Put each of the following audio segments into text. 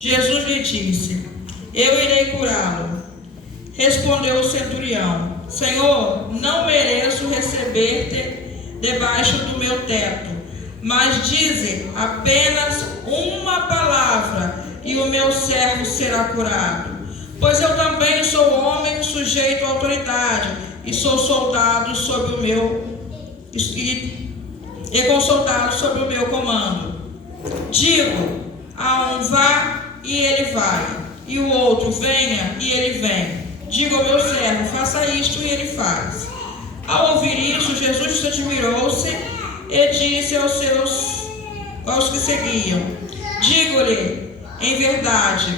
Jesus lhe disse: eu irei curá-lo. Respondeu o centurião: Senhor, não mereço receber-te debaixo do meu teto, mas dize apenas uma palavra e o meu servo será curado. Pois eu também sou homem sujeito à autoridade e sou soldado sob o meu e com soldados sob o meu comando. Digo a um vá e ele vai, e o outro venha e ele vem. Digo ao meu servo, faça isto e ele faz. Ao ouvir isso, Jesus admirou-se e disse aos que seguiam: digo-lhe, em verdade,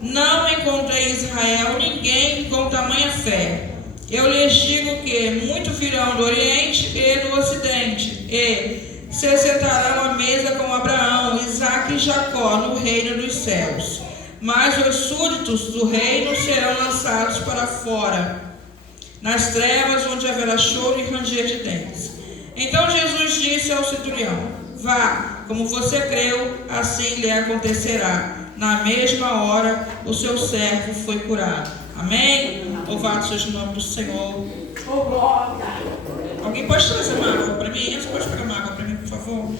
não encontrei em Israel ninguém com tamanha fé. Eu lhes digo que muitos virão do Oriente e do Ocidente e se sentarão à mesa com Abraão, Isaque e Jacó no reino dos céus. Mas os súditos do reino serão lançados para fora, nas trevas, onde haverá choro e ranger de dentes. Então Jesus disse ao centurião: vá, como você creu, assim lhe acontecerá. Na mesma hora, o seu servo foi curado. Amém? Louvado seja o nome do Senhor. Alguém pode trazer uma água para mim? Você pode pegar uma água para mim, por favor?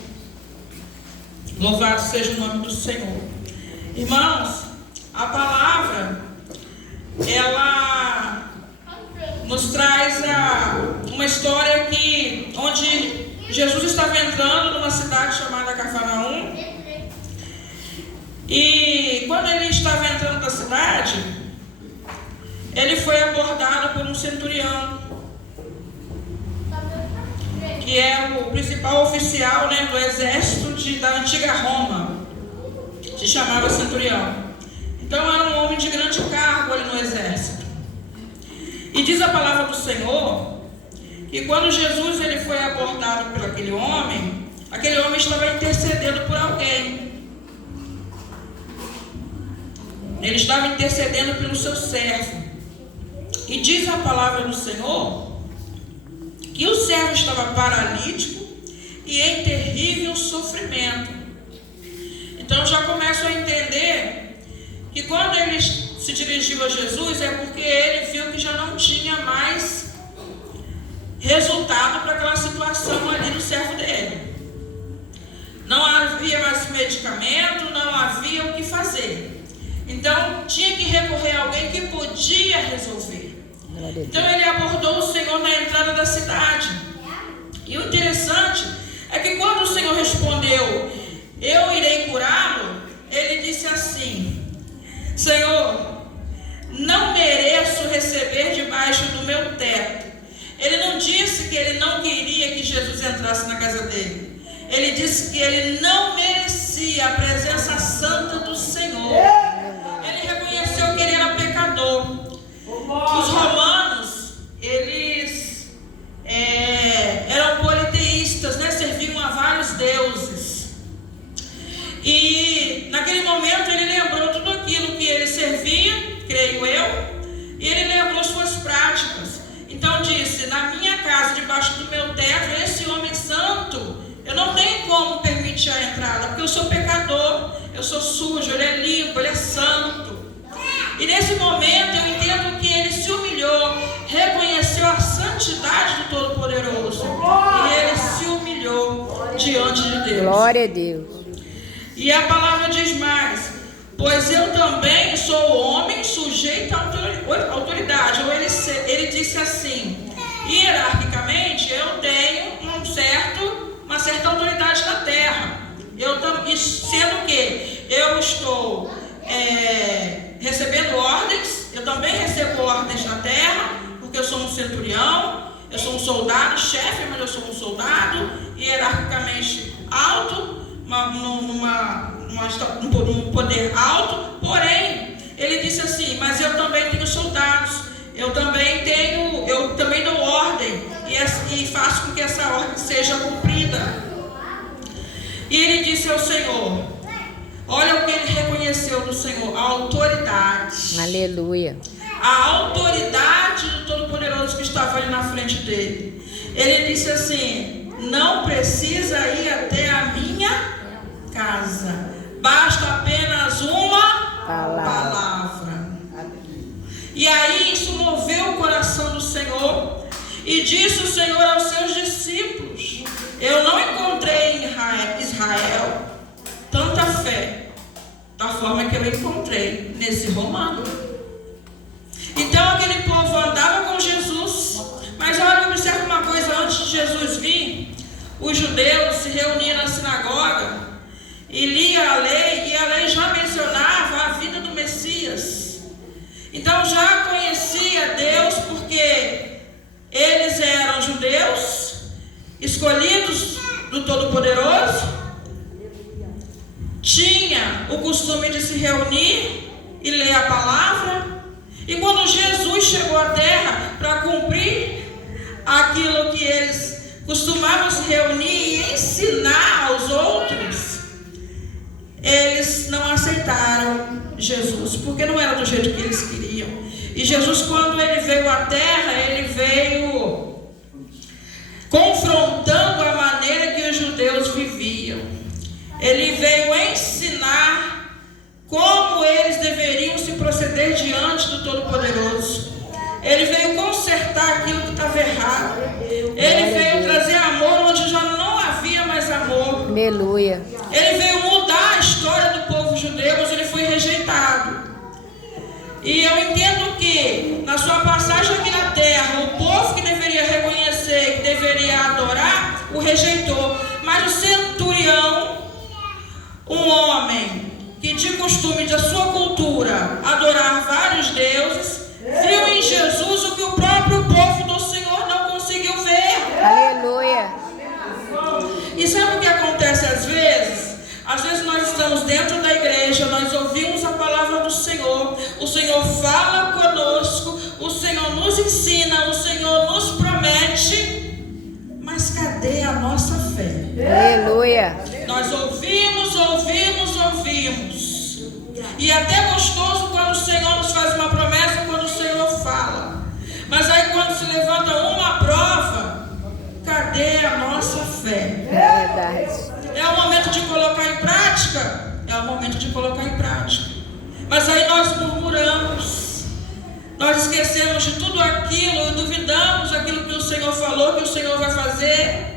Louvado seja o nome do Senhor. Irmãos, a palavra, ela nos traz uma história onde Jesus estava entrando numa cidade chamada Cafarnaum. E quando ele estava entrando na cidade, ele foi abordado por um centurião, que é o principal oficial, do exército da antiga Roma. Se chamava centurião. Então era um homem de grande cargo ali no exército. E diz a palavra do Senhor que quando Jesus ele foi abordado por aquele homem estava intercedendo por alguém. Ele estava intercedendo pelo seu servo. E diz a palavra do Senhor que o servo estava paralítico e em terrível sofrimento. Então já começo a entender que quando ele se dirigiu a Jesus é porque ele viu que já não tinha mais resultado para aquela situação ali do servo dele. Não havia mais medicamento, não havia o que fazer. Então tinha que recorrer a alguém que podia resolver. Então ele abordou o Senhor na entrada da cidade. E o interessante é que quando o Senhor respondeu: eu irei curá-lo, ele disse assim: Senhor, não mereço receber debaixo do meu teto. Ele não disse que ele não queria que Jesus entrasse na casa dele. Ele disse que ele não merecia a presença santa do Senhor. Ele reconheceu que ele era pecador. Os romanos, eles eram politeístas, serviam a vários deuses. E naquele momento ele lembrou tudo aquilo que ele servia, creio eu, e ele lembrou suas práticas. Então disse: na minha casa, debaixo do meu teto, esse homem santo, eu não tenho como permitir a entrada, porque eu sou pecador, eu sou sujo, ele é limpo, ele é santo. E nesse momento eu entendo que ele se humilhou, reconheceu a santidade do Todo-Poderoso, e ele se humilhou diante de Deus. Glória a Deus. E a palavra diz mais: pois eu também sou homem sujeito à autoridade. Ou ele disse assim: hierarquicamente eu tenho uma certa autoridade na terra. Sendo que eu estou recebendo ordens, eu também recebo ordens na terra, porque eu sou um centurião, eu sou um soldado, chefe, mas eu sou um soldado, hierarquicamente alto, num poder alto. Porém, ele disse assim: mas eu também tenho soldados, eu também dou ordem e faço com que essa ordem seja cumprida. E ele disse ao Senhor, olha o que ele reconheceu do Senhor: a autoridade. Aleluia. A autoridade do Todo-Poderoso que estava ali na frente dele. Ele disse assim: não precisa ir até a minha casa, basta apenas uma E disse o Senhor aos seus discípulos: eu não encontrei em Israel tanta fé, da forma que eu encontrei nesse romano. Então aquele povo andava com Jesus, mas olha, observa uma coisa: antes de Jesus vir, os judeus se reuniam na sinagoga e liam a lei, e a lei já mencionava a vida do Messias. Então já conhecia Deus, porque eles eram judeus, escolhidos do Todo-Poderoso, tinha o costume de se reunir e ler a palavra. E quando Jesus chegou à terra para cumprir aquilo que eles costumavam se reunir e ensinar aos outros, eles não aceitaram Jesus, porque não era do jeito que eles queriam. E Jesus, quando ele veio à terra, ele veio confrontando a maneira que os judeus viviam. Ele veio ensinar como eles deveriam se proceder diante do Todo-Poderoso. Ele veio consertar aquilo que estava errado. Ele veio trazer amor onde já não havia mais amor. Aleluia. Ele veio mudar a história do povo judeu, mas ele foi rejeitado. E eu entendo que na sua passagem aqui na terra, o povo que deveria reconhecer, que deveria adorar, o rejeitou. Mas o centurião, um homem que de costume da sua cultura adorar vários deuses, viu em Jesus o que o próprio povo do Senhor não conseguiu ver. Aleluia. E sabe o que acontece às vezes? Às vezes nós estamos dentro da igreja, nós ouvimos a palavra do Senhor, o Senhor fala conosco, o Senhor nos ensina, o Senhor nos promete, mas cadê a nossa fé? Aleluia. Nós ouvimos. E é até gostoso quando o Senhor nos faz uma promessa, quando o Senhor fala. Mas aí quando se levanta uma prova, cadê a nossa fé? É verdade. É o momento de colocar em prática? É o momento de colocar em prática. Mas aí nós murmuramos. Nós esquecemos de tudo aquilo, duvidamos daquilo que o Senhor falou, que o Senhor vai fazer.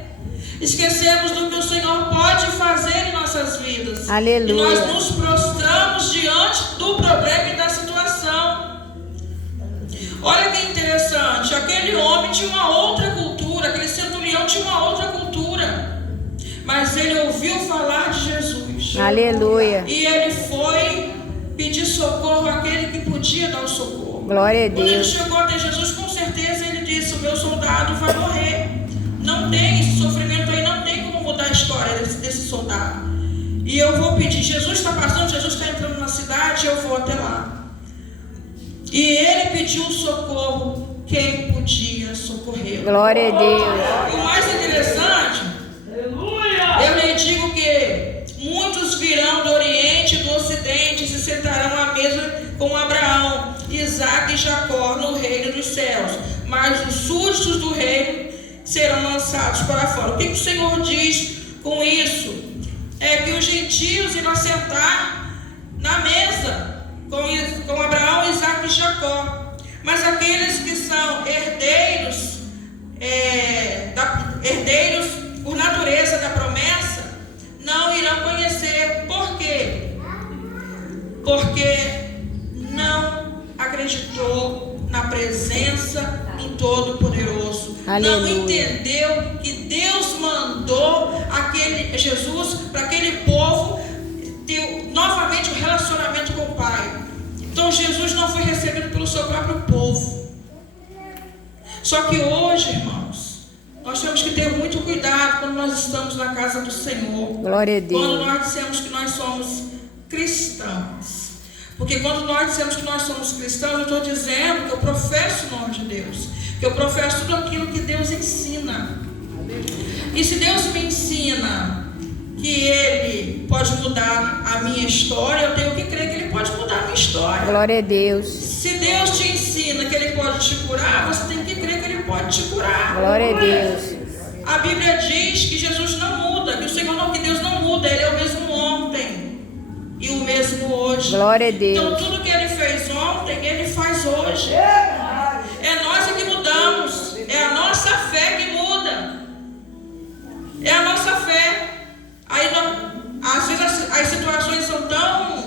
Esquecemos do que o Senhor pode fazer em nossas vidas. Aleluia. E nós nos prostramos diante do problema e da situação. Olha que interessante, aquele homem tinha uma outra cultura, aquele centurião tinha uma outra cultura, mas ele ouviu falar de Jesus. Aleluia. E ele foi pedir socorro àquele que podia dar o socorro. Glória a Quando ele Deus. chegou até Jesus, com certeza ele disse: o meu soldado vai morrer. Não tem esse sofrimento aí, não tem como mudar a história desse soldado. E eu vou pedir, Jesus está passando, Jesus está entrando na cidade, eu vou até lá. E ele pediu socorro, quem podia socorrer. Glória a Deus. E o mais interessante, eu lhe digo que muitos virão do Oriente e do Ocidente e se sentarão à mesa com Abraão, Isaque e Jacó no reino dos céus, mas os súditos do reino serão lançados para fora. O que o Senhor diz com isso? É que os gentios irão sentar na mesa com Abraão, Isaque e Jacó, mas aqueles que são herdeiros por natureza da promessa, não irão conhecer. Por quê? Porque não acreditou na presença do Todo-Poderoso. Aleluia. Não entendeu que Deus mandou Jesus para aquele povo ter novamente um relacionamento com o Pai. Então Jesus não foi recebido pelo seu próprio povo. Só que hoje, irmãos, nós temos que ter muito cuidado quando nós estamos na casa do Senhor. Glória a Deus. Quando nós dissemos que nós somos cristãos. Porque quando nós dizemos que nós somos cristãos, eu estou dizendo que eu professo o nome de Deus, que eu professo tudo aquilo que Deus ensina. E se Deus me ensina que Ele pode mudar a minha história, eu tenho que crer que Ele pode mudar a minha história. Glória a Deus. Se Deus te ensina que Ele pode te curar, você tem que crer que Ele pode te curar. Glória a Deus. A Bíblia diz que Jesus não muda, que Deus não muda, Ele é o mesmo ontem e o mesmo hoje. Glória a Deus. Então tudo que Ele fez ontem, Ele faz hoje. É nós que mudamos, é a nossa É a nossa fé. Aí, às vezes, as situações são tão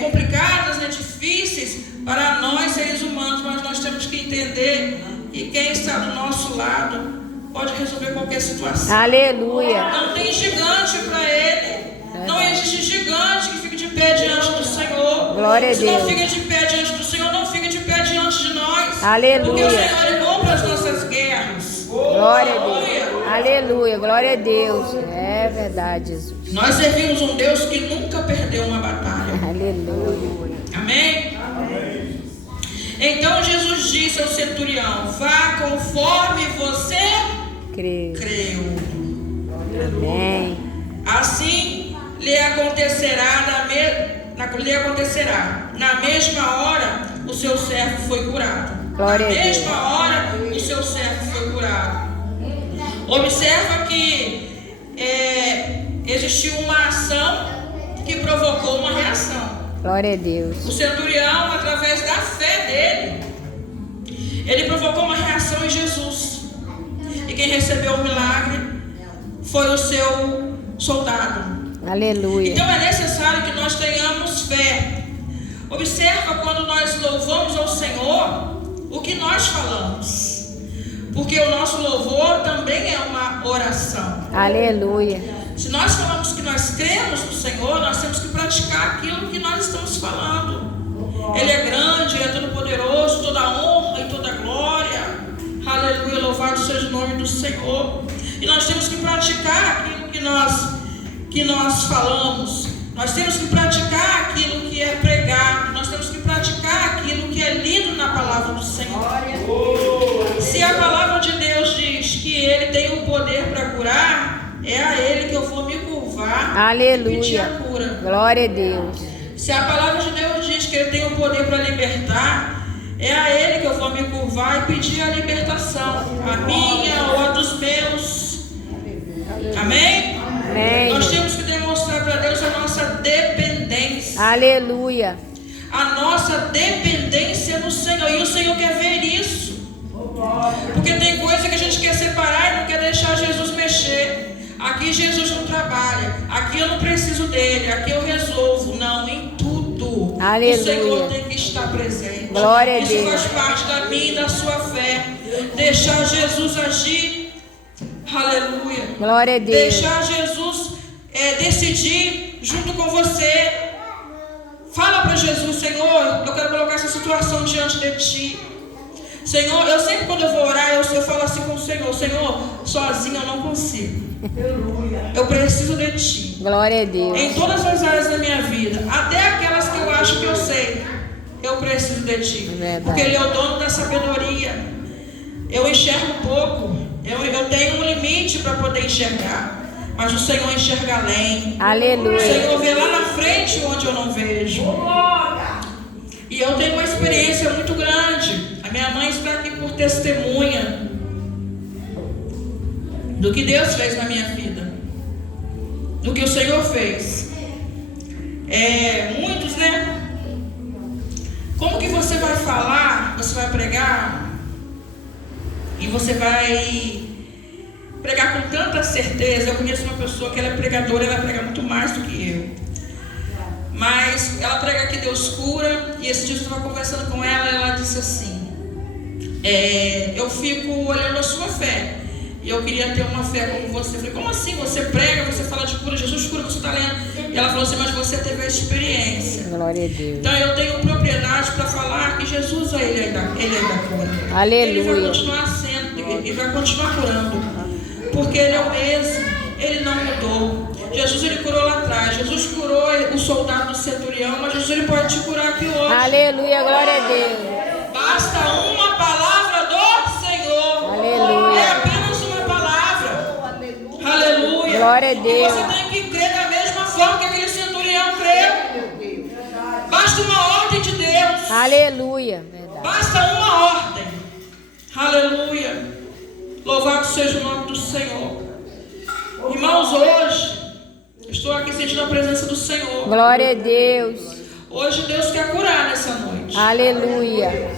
complicadas, né, difíceis para nós, seres humanos, mas nós temos que entender que quem está do nosso lado pode resolver qualquer situação. Aleluia. Não tem gigante para ele. Não existe gigante que fique de pé diante do Senhor. Glória a Se não Deus. fica de pé diante do Senhor, não fica de pé diante de nós. Aleluia. Porque o Senhor, Ele compra as nossas guerras. Glória a Deus. Aleluia. Glória a Deus. É verdade, Jesus. Nós servimos um Deus que nunca perdeu uma batalha. Aleluia. Amém? Então Jesus disse ao centurião: vá conforme você Creio. creu. Amém. Assim lhe acontecerá na mesma hora o seu servo foi curado. Glória a Na Deus. mesma hora o seu servo foi curado. Observa que existiu uma ação que provocou uma reação. Glória a Deus. O centurião, através da fé dele, ele provocou uma reação em Jesus. E quem recebeu o milagre foi o seu soldado. Aleluia. Então é necessário que nós tenhamos fé. Observa quando nós louvamos ao Senhor, o que nós falamos. Porque o nosso louvor também é uma oração. Aleluia. Se nós falamos que nós cremos no Senhor, nós temos que praticar aquilo que nós estamos falando. Ele é grande, Ele é todo poderoso, toda honra e toda glória. Aleluia, louvado seja o nome do Senhor. E nós temos que praticar aquilo que nós falamos. Nós temos que praticar aquilo que é pregado. Nós temos que praticar aquilo que é lido na palavra do Senhor. Se a palavra de Deus diz que Ele tem o poder para curar, é a Ele que eu vou me curvar. Aleluia. E pedir a cura. Glória a Deus. Se a palavra de Deus diz que Ele tem o poder para libertar, é a Ele que eu vou me curvar e pedir a libertação, a minha ou a dos meus. Amém? Amém. Nós temos que demonstrar para Deus a nossa dependência. Aleluia. A nossa dependência no Senhor. E o Senhor quer ver isso. Porque tem coisa que a gente quer separar e não quer deixar Jesus mexer. Aqui Jesus não trabalha. Aqui eu não preciso dele. Aqui eu resolvo. Não, em tudo. Aleluia. O Senhor tem que estar presente. Glória a Isso Deus. faz parte da minha e da sua fé. Deixar Jesus agir. Aleluia. Glória a Deus. Deixar Jesus decidir junto com você. Fala para Jesus: Senhor, eu quero colocar essa situação diante de Ti. Senhor, eu sempre quando eu vou orar, eu falo assim com o Senhor: Senhor, sozinho eu não consigo. Eu preciso de Ti. Glória a Deus. Em todas as áreas da minha vida, até aquelas que eu acho que eu sei, eu preciso de Ti. Verdade. Porque Ele é o dono da sabedoria. Eu enxergo pouco. Eu tenho um limite para poder enxergar. Mas o Senhor enxerga além. Aleluia. O Senhor vê lá na frente onde eu não vejo. E eu tenho uma experiência muito grande. A minha mãe está aqui por testemunha do que Deus fez na minha vida, do que o Senhor fez. Muitos, né? Como que você vai falar? Você vai pregar e você vai pregar com tanta certeza. Eu conheço uma pessoa que ela é pregadora, ela prega muito mais do que eu. Mas ela prega que Deus cura. E esse dia eu estava conversando com ela, ela disse assim: eu fico olhando a sua fé, e eu queria ter uma fé como você. Eu falei: como assim? Você prega, você fala de cura, Jesus cura, você está lendo. E ela falou assim: mas você teve a experiência. Glória a Deus. Então eu tenho propriedade para falar que Jesus ele ainda cura. Aleluia. Ele vai continuar sendo, ele vai continuar curando. Porque Ele é o mesmo, Ele não mudou. Jesus ele curou lá atrás. Jesus curou o soldado do centurião, mas Jesus ele pode te curar aqui hoje. Aleluia, glória a Deus. Basta uma palavra do Senhor. Aleluia. É apenas uma palavra. Aleluia. Glória a Deus. E você tem que crer da mesma forma que aquele centurião creu. Basta uma ordem de Deus. Aleluia. Verdade. Basta uma ordem. Aleluia. Louvado seja o nome do Senhor. Irmãos, hoje estou aqui sentindo a presença do Senhor. Glória a Deus. Hoje Deus quer curar nessa noite. Aleluia.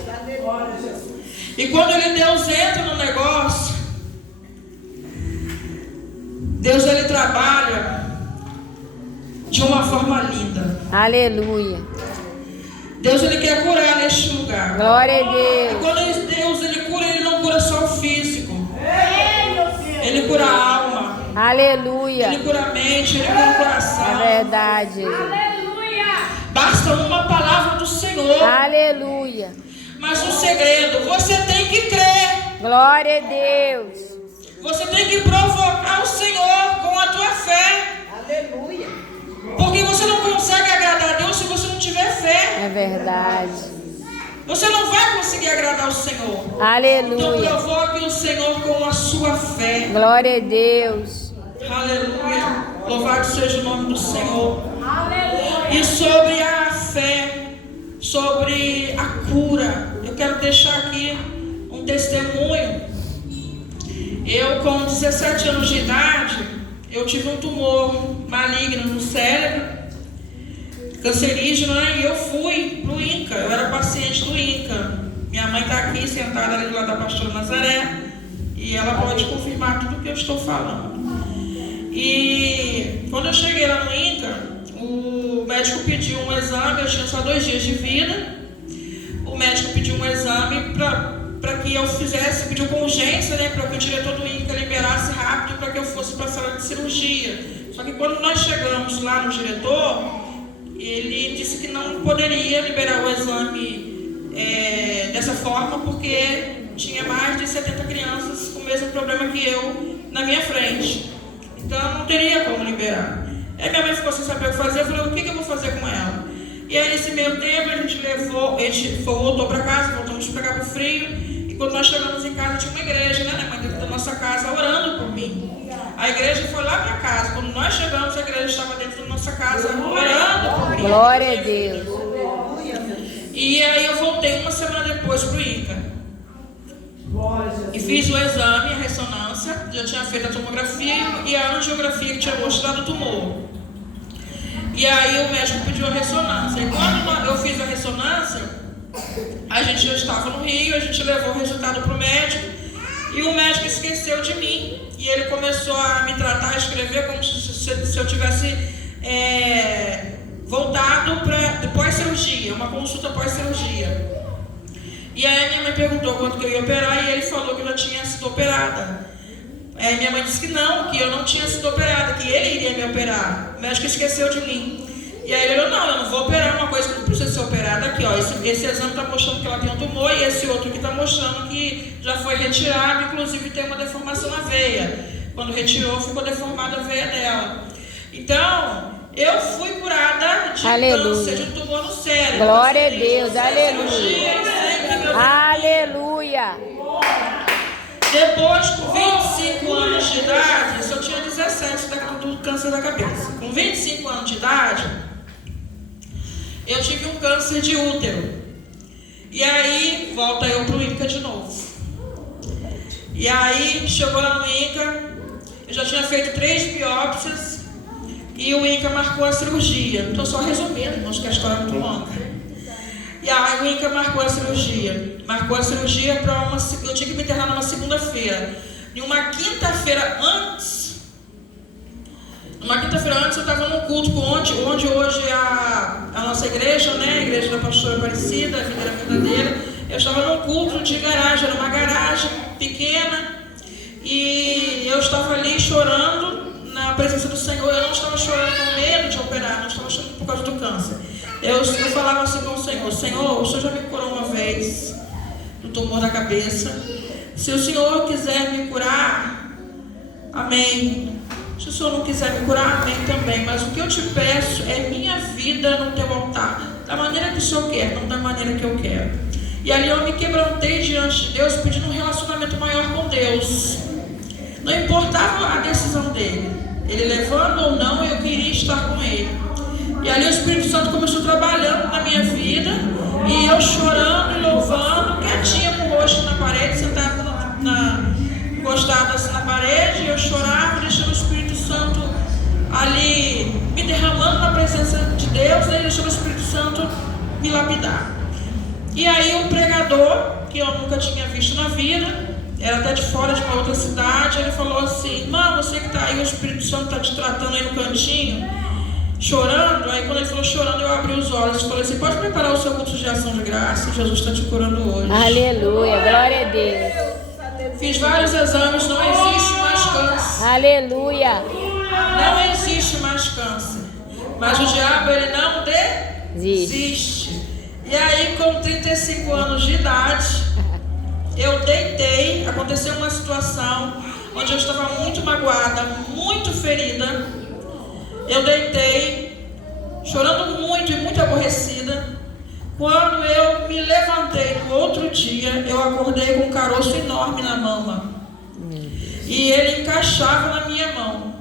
E quando Deus entra no negócio, Deus, ele trabalha de uma forma linda. Aleluia. Deus, ele quer curar neste lugar. Glória a E Deus. quando Deus, ele cura, ele não cura só o físico. Ele cura a alma. Aleluia. Ele cura a mente, ele cura o coração. É verdade, Jesus. Basta uma palavra do Senhor. Aleluia. Mas o segredo, você tem que crer. Glória a Deus. Você tem que provocar o Senhor com a tua fé. Aleluia. Porque você não consegue agradar a Deus se você não tiver fé. É verdade. Você não vai conseguir agradar o Senhor. Então Aleluia. provoque o Senhor com a sua fé. Glória a Deus. Aleluia. Louvado seja o nome do Senhor. E sobre a fé, sobre a cura, eu quero deixar aqui um testemunho. Eu, com 17 anos de idade, eu tive um tumor maligno no cérebro, cancerígeno, né? E eu fui pro INCA. Eu era paciente do INCA. Minha mãe está aqui sentada ali do lado da pastora Nazaré, e ela pode confirmar tudo o que eu estou falando. E quando eu cheguei lá no INCA, o médico pediu um exame. Eu tinha só 2 dias de vida. O médico pediu um exame para que eu fizesse, pediu com urgência, né, para que o diretor do INCA liberasse rápido para que eu fosse para a sala de cirurgia. Só que quando nós chegamos lá no diretor, ele disse que não poderia liberar o exame dessa forma, porque tinha mais de 70 crianças com o mesmo problema que eu na minha frente. Então não teria como liberar. Aí minha mãe ficou sem saber o que fazer. Eu falei, o que eu vou fazer com ela? E aí nesse meio tempo a gente voltou para casa, voltamos para pegar o frio. E quando nós chegamos em casa tinha uma igreja, né, mãe, dentro da nossa casa, orando por mim. A igreja foi lá para casa. Quando nós chegamos, a igreja estava dentro da nossa casa orando por mim. Glória a Deus. E aí eu voltei uma semana depois para o INCA. E fiz o exame, a ressonância, já tinha feito a tomografia e a angiografia que tinha mostrado o tumor. E aí o médico pediu a ressonância. E quando eu fiz a ressonância, a gente já estava no Rio, a gente levou o resultado para o médico, e o médico esqueceu de mim. E ele começou a me tratar, a escrever como se eu tivesse voltado para pós-cirurgia, uma consulta pós-cirurgia. E aí minha mãe perguntou quando que eu ia operar, e ele falou que eu já tinha sido operada. Aí minha mãe disse que eu não tinha sido operada, que ele iria me operar. O médico esqueceu de mim. E aí ele falou, não, eu não vou operar uma coisa que não precisa ser operada aqui, ó. Esse exame está mostrando que ela tem um tumor, e esse outro aqui está mostrando que já foi retirado, inclusive tem uma deformação na veia. Quando retirou, ficou deformada a veia dela. Então, eu fui curada de câncer, de um tumor no cérebro. Glória a Deus, aleluia. Aleluia. Depois, com 25 anos de idade, isso eu tinha 17 do câncer da cabeça. Com 25 anos de idade, eu tive um câncer de útero. E aí, volta eu pro INCA de novo. E aí, chegou lá no INCA, eu já tinha feito 3 biópsias e o INCA marcou a cirurgia. Estou só resumindo, irmãos, que a história é muito longa. E aí o INCA marcou a cirurgia. Marcou a cirurgia para eu tinha que me internar numa segunda-feira. E uma quinta-feira antes, eu estava num culto onde hoje a nossa igreja, né, a igreja da pastora Aparecida, a vida era verdadeira. Eu estava num culto de garagem, era uma garagem pequena, e eu estava ali chorando na presença do Senhor. Eu não estava chorando com medo de operar, não estava chorando por causa do câncer. Eu falava assim com o Senhor, Senhor, o Senhor já me curou uma vez do tumor da cabeça. Se o Senhor quiser me curar, amém. Se o Senhor não quiser me curar, amém também. Mas o que eu te peço é minha vida no teu altar, da maneira que o Senhor quer, não da maneira que eu quero. E ali eu me quebrantei diante de Deus, pedindo um relacionamento maior com Deus. Não importava a decisão dele, ele levando ou não, eu queria estar com ele. E ali o Espírito Santo começou trabalhando na minha vida, e eu chorando e louvando, quietinha com o rosto na parede, sentada encostada assim na parede, e eu chorava, deixando o Espírito Santo ali me derramando na presença de Deus, e deixando o Espírito Santo me lapidar. E aí um pregador, que eu nunca tinha visto na vida, era até de fora de uma outra cidade. Ele falou assim: irmã, você que está aí, o Espírito Santo está te tratando aí no cantinho, chorando. Aí quando ele falou chorando, eu abri os olhos e falei assim: pode preparar o seu culto de ação de graça, Jesus está te curando hoje. Aleluia, glória a Deus. Fiz vários exames, não existe mais câncer. Aleluia. Não existe mais câncer. Mas o diabo, ele não desiste. E aí, com 35 anos de idade, eu deitei. Aconteceu uma situação onde eu estava muito magoada, muito ferida. Eu deitei, chorando muito e muito aborrecida. Quando eu me levantei no outro dia, eu acordei com um caroço enorme na mama. E ele encaixava na minha mão.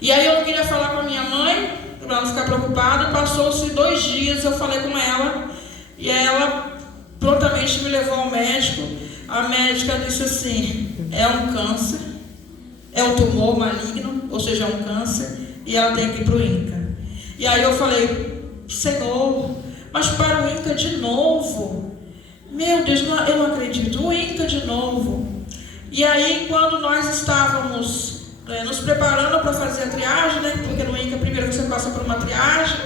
E aí eu não queria falar com a minha mãe, para não ficar preocupada. Passou-se 2 dias, eu falei com ela. E ela prontamente me levou ao médico. A médica disse assim: é um câncer, é um tumor maligno, ou seja, é um câncer, e ela tem que ir para o INCA. E aí eu falei: Senhor, mas para o INCA de novo? Meu Deus, eu não acredito, o INCA de novo. E aí, quando nós estávamos nos preparando para fazer a triagem, né? Porque no INCA primeiro você passa por uma triagem,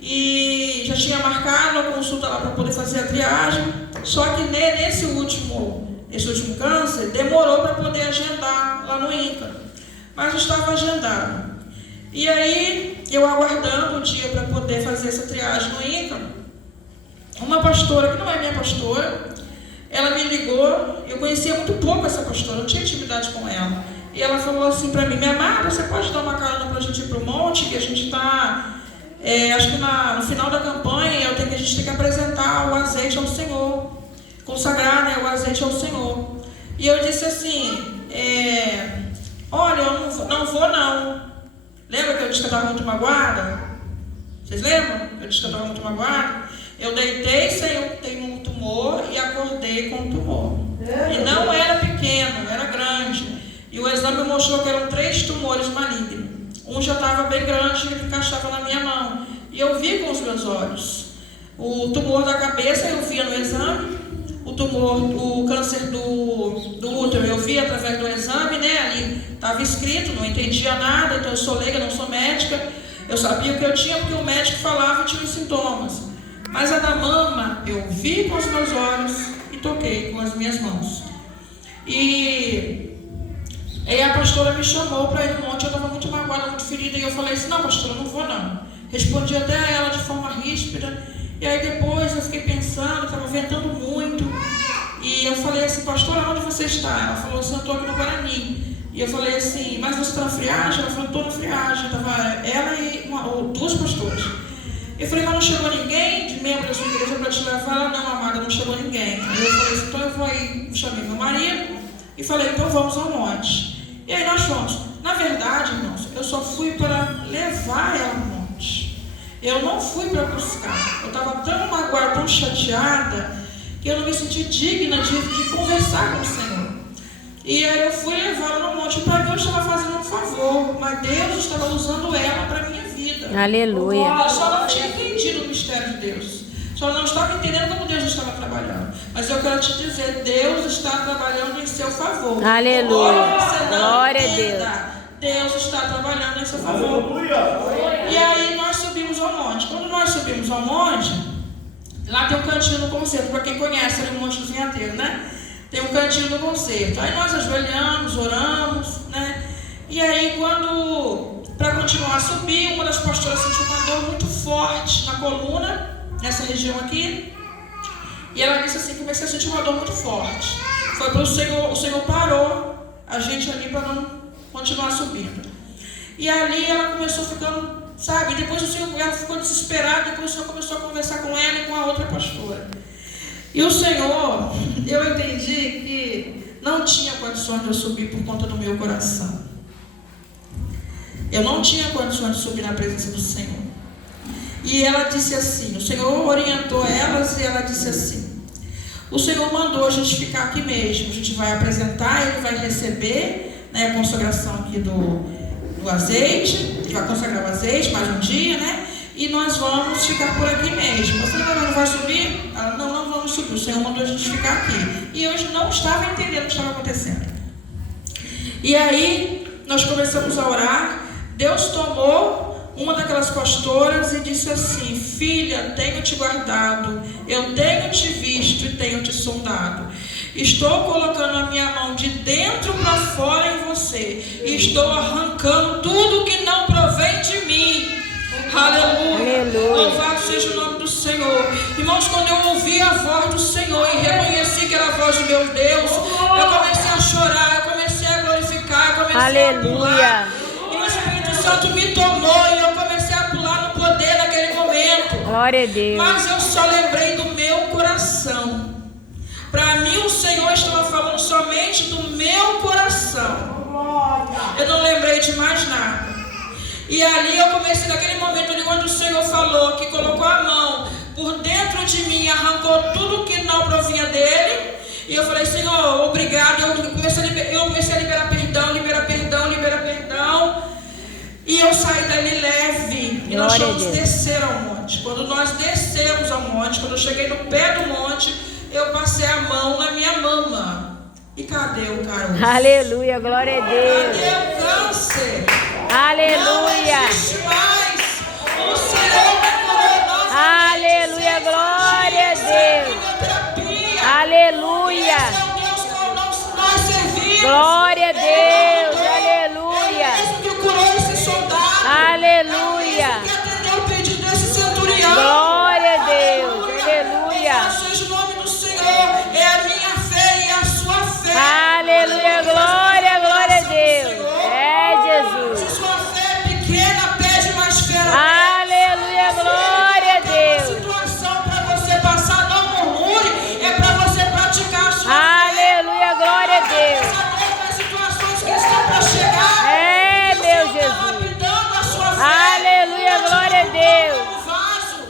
e já tinha marcado a consulta lá para poder fazer a triagem. Só que nesse último câncer demorou para poder agendar lá no INCA, mas estava agendado. E aí, eu aguardando o dia para poder fazer essa triagem no INCA, uma pastora, que não é minha pastora, ela me ligou. Eu conhecia muito pouco essa pastora, não tinha intimidade com ela. E ela falou assim para mim: minha amada, você pode dar uma carona para a gente ir para o monte? Que a gente está, acho que no final da campanha, a gente tem que apresentar o azeite ao Senhor, consagrar, né, o azeite ao Senhor. E eu disse assim: olha, eu não vou não. Lembra que eu disse que eu estava muito magoada? Vocês lembram? Eu disse que eu estava muito magoada. Eu deitei sem eu ter um tumor e acordei com um tumor. E não era pequeno, era grande. E o exame mostrou que eram 3 tumores malignos. Um já estava bem grande e ele encaixava na minha mão. E eu vi com os meus olhos. O tumor da cabeça eu via no exame. O câncer do útero eu vi através do exame, né? Ali estava escrito, não entendia nada, então eu sou leiga, não sou médica. Eu sabia o que eu tinha porque o médico falava e tinha os sintomas. Mas a da mama eu vi com os meus olhos e toquei com as minhas mãos. E aí a pastora me chamou para ir no monte. Eu estava muito magoada, muito ferida, e eu falei assim: não, pastora, não vou não. Respondi até a ela de forma ríspida. E aí depois eu fiquei pensando, estava ventando muito, e eu falei assim: pastora, onde você está? Ela falou assim: eu estou aqui no Guarani. E eu falei assim: mas você está na friagem? Ela falou: estou na friagem. Estava ela e 2 pastoras. Eu falei: mas não chegou ninguém de membro da sua igreja para te levar? Ela: não, amada, não chegou ninguém. Aí eu falei assim: então eu vou aí. Chamei meu marido e falei: então vamos ao monte. E aí nós fomos. Na verdade, irmãos, eu só fui para levar ela no monte. Eu não fui para buscar. Eu estava tão magoada, tão chateada, que eu não me senti digna de conversar com o Senhor. E aí eu fui levá-la no monte. Para mim eu estava fazendo um favor, mas Deus estava usando ela para a minha vida. Aleluia. Eu só não tinha entendido o mistério de Deus. Só não estava entendendo como Deus estava trabalhando. Mas eu quero te dizer: Deus está trabalhando em seu favor. Aleluia. Glória a Deus. Deus está trabalhando em seu favor. E aí nós subimos ao monte. Quando nós subimos ao monte, lá tem um cantinho do concerto. Para quem conhece ali o Monte do Vinhateiro, né? Tem um cantinho do concerto. Aí nós ajoelhamos, oramos, né? E aí para continuar a subir, uma das pastoras sentiu uma dor muito forte na coluna, nessa região aqui. E ela disse assim: comecei a sentir uma dor muito forte. Foi para o Senhor parou a gente ali para não continuar subindo. E ali ela começou ficando, sabe, depois ela ficou desesperada, depois o Senhor começou a conversar com ela e com a outra pastora. E o Senhor, eu entendi que não tinha condições de eu subir por conta do meu coração. Eu não tinha condições de subir na presença do Senhor. E ela disse assim, o Senhor orientou elas e ela disse assim: o Senhor mandou a gente ficar aqui mesmo, a gente vai apresentar, ele vai receber, né, a consagração aqui do azeite, ele vai consagrar o azeite mais um dia, né? E nós vamos ficar por aqui mesmo. Você não vai subir? Ela: não vamos subir. O Senhor mandou a gente ficar aqui. E eu não estava entendendo o que estava acontecendo. E aí, nós começamos a orar. Deus tomou uma daquelas pastoras e disse assim: filha, tenho te guardado, eu tenho te visto e tenho te sondado. Estou colocando a minha mão de dentro para fora em você. E estou arrancando tudo que não provém de mim. Aleluia. Louvado seja o nome do Senhor. Irmãos, quando eu ouvi a voz do Senhor e reconheci que era a voz do meu Deus, eu comecei a chorar, eu comecei a glorificar, eu comecei a pular. E o Espírito Santo me tomou e eu comecei a pular no poder naquele momento. Glória a Deus. Mas eu só lembrei do meu coração. Para mim o Senhor estava falando somente do meu coração. Eu não lembrei de mais nada. E ali eu comecei, naquele momento ali, quando o Senhor falou que colocou a mão por dentro de mim, arrancou tudo que não provinha dele. E eu falei: Senhor, obrigado. Eu comecei a liberar perdão, liberar perdão, liberar perdão. E eu saí dali leve. E nós fomos descer ao monte. Quando nós descemos ao monte, quando eu cheguei no pé do monte, eu passei a mão na minha mama. E cadê o caroço? Aleluia, glória a Deus. Cadê o câncer? Aleluia. Não existe mais. O Senhor me curou. Nós aleluia, glória a Deus. Aleluia. Esse é o Deus que nós servimos. Glória a Deus. Aleluia. Ele mesmo que curou esse soldado. Aleluia. Ele que atendeu o pedido desse centurião. Glória a Deus. Aleluia. Seja o nome do Senhor. É a minha fé e a sua fé. Aleluia, glória, glória a Deus. É Jesus. Se sua fé é pequena, pede mais fé. Aleluia, glória a Deus. Situação para você passar, não murmure. É para você praticar a sua fé. Aleluia, glória a Deus. As situações que estão para chegar. É, meu Jesus. Aleluia, glória a Deus.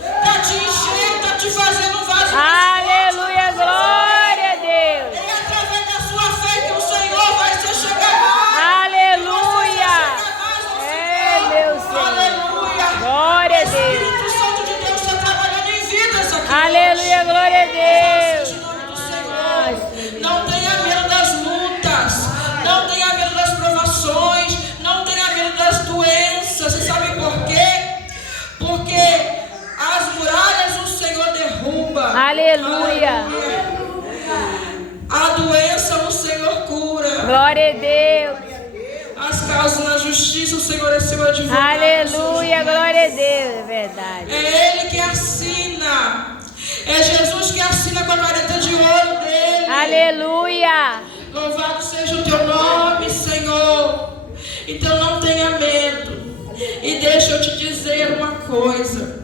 Está te enchendo, está te fazendo um vaso. Aleluia, glória a Deus. É através da sua fé que o Senhor vai se chegar mais. Aleluia. É, meu Senhor. Aleluia. Glória a O Deus. Espírito Santo de Deus está trabalhando em vidas aqui. Aleluia, glória a Deus. Seja o nome do Senhor. Não tenha medo das lutas. Não tenha medo das provações. Não tenha medo das doenças. Você sabe por quê? Porque as muralhas o Senhor derruba. Aleluia. A doença o Senhor cura. Glória a Deus. As causas na justiça o Senhor é seu advogado. Aleluia, glória a Deus. É verdade. É Ele que assina. É Jesus que assina com a caneta de ouro dele. Aleluia. Louvado seja o teu nome, Senhor. Então não tenha medo. E deixa eu te dizer uma coisa.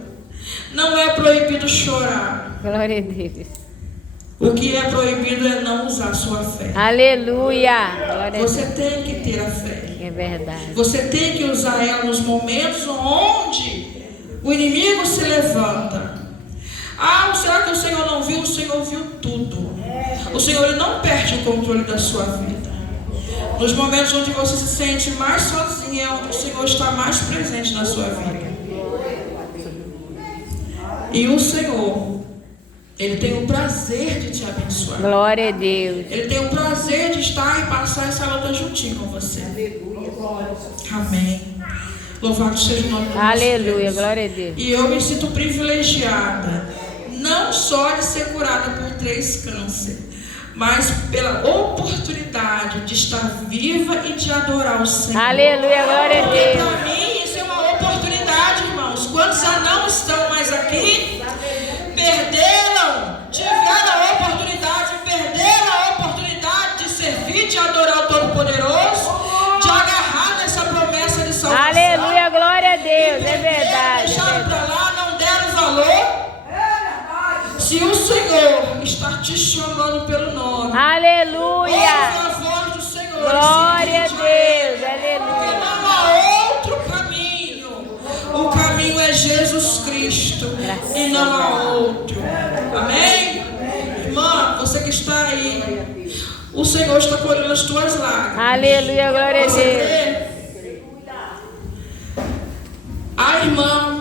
Não é proibido chorar. Glória a Deus. O que é proibido é não usar a sua fé. Aleluia. Glória a Você Deus. tem que ter a fé. É verdade. Você tem que usar ela nos momentos onde o inimigo se levanta. Ah, será que o Senhor não viu? O Senhor viu tudo. O Senhor ele não perde o controle da sua vida. Nos momentos onde você se sente mais sozinho, é onde o Senhor está mais presente na sua vida. E o Senhor, Ele tem o prazer de te abençoar. Glória a Deus. Ele tem o prazer de estar e passar essa luta juntinho com você. Amém. Louvado seja o nome do Aleluia, Deus. glória a Deus. E eu me sinto privilegiada, não só de ser curada por 3 cânceres, mas pela oportunidade de estar viva e de adorar o Senhor. Aleluia, glória a Porque Deus. para mim isso é uma oportunidade, irmãos. Quantos já não estão mais aqui? Perderam, tiveram a oportunidade, perderam a oportunidade de servir, de adorar o Todo-Poderoso, de agarrar nessa promessa de salvação. Aleluia, glória a Deus. É verdade. Deixaram para lá, não deram valor. Se o Senhor está te chamando pelo nome, Aleluia. ouve a voz do Senhor. Glória a e se Deus. Porque Aleluia. não há outro caminho. O caminho é Jesus Cristo e não há outro. Amém? Irmã, você que está aí, o Senhor está colhendo as tuas lágrimas. Aleluia, glória a Você Deus. crê? A irmã